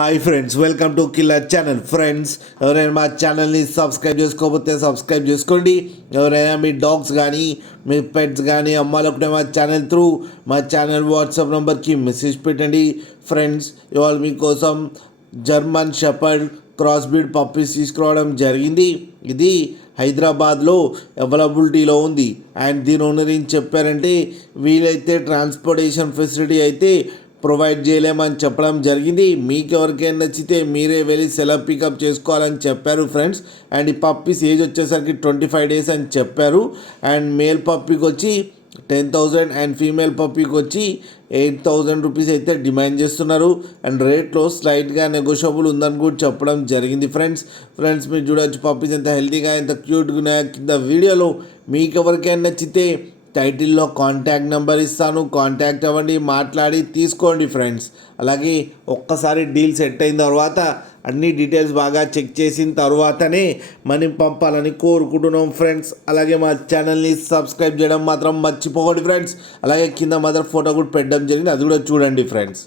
Hi friends, welcome to killer channel. Friends, ఎవరైనా మా ఛానల్ని సబ్స్క్రైబ్ చేసుకోకపోతే సబ్స్క్రైబ్ చేసుకోండి. ఎవరైనా మీ డాగ్స్ కానీ మీ పెట్స్ కానీ అమ్మాలనుకుంటే మా ఛానల్ వాట్సాప్ నెంబర్కి మెసేజ్ పెట్టండి. ఫ్రెండ్స్, ఇవాళ మీకోసం German shepherd cross breed puppies తీసుకురావడం జరిగింది. ఇది హైదరాబాద్లో అవైలబిలిటీలో ఉంది. అండ్ దీని ఓనర్ ఏం చెప్పారంటే, వీలైతే ట్రాన్స్పోర్టేషన్ ఫెసిలిటీ అయితే ప్రొవైడ్ చేయలేమని చెప్పడం జరిగింది. మీకు ఎవరికైనా నచ్చితే మీరే వెళ్ళి సెలవు పికప్ చేసుకోవాలని చెప్పారు ఫ్రెండ్స్. అండ్ ఈ పప్పీస్ ఏజ్ వచ్చేసరికి 25 days అని చెప్పారు. అండ్ మేల్ పప్పీకి వచ్చి 10,000 అండ్ ఫీమేల్ పప్పీకి వచ్చి 8,000 రూపీస్ అయితే డిమాండ్ చేస్తున్నారు. అండ్ రేట్లో స్లైట్గా నెగోషియబుల్ ఉందని కూడా చెప్పడం జరిగింది ఫ్రెండ్స్ మీరు చూడవచ్చు పప్పీస్ ఎంత హెల్తీగా ఎంత క్యూట్గా ఉన్నాయో. కింద వీడియోలో మీకు ఎవరికైనా నచ్చితే టైటిల్లో కాంటాక్ట్ నెంబర్ ఇస్తాను, కాంటాక్ట్ అవ్వండి, మాట్లాడి తీసుకోండి ఫ్రెండ్స్. అలాగే ఒక్కసారి డీల్ సెట్ అయిన తర్వాత అన్ని డీటెయిల్స్ బాగా చెక్ చేసిన తర్వాతనే మనీ పంపాలని కోరుకుంటున్నాం ఫ్రెండ్స్. అలాగే మా ఛానల్ని సబ్స్క్రైబ్ చేయడం మాత్రం మర్చిపోకండి ఫ్రెండ్స్. అలాగే కింద మదర్ ఫోటో కూడా పెట్టడం జరిగింది, అది కూడా చూడండి ఫ్రెండ్స్.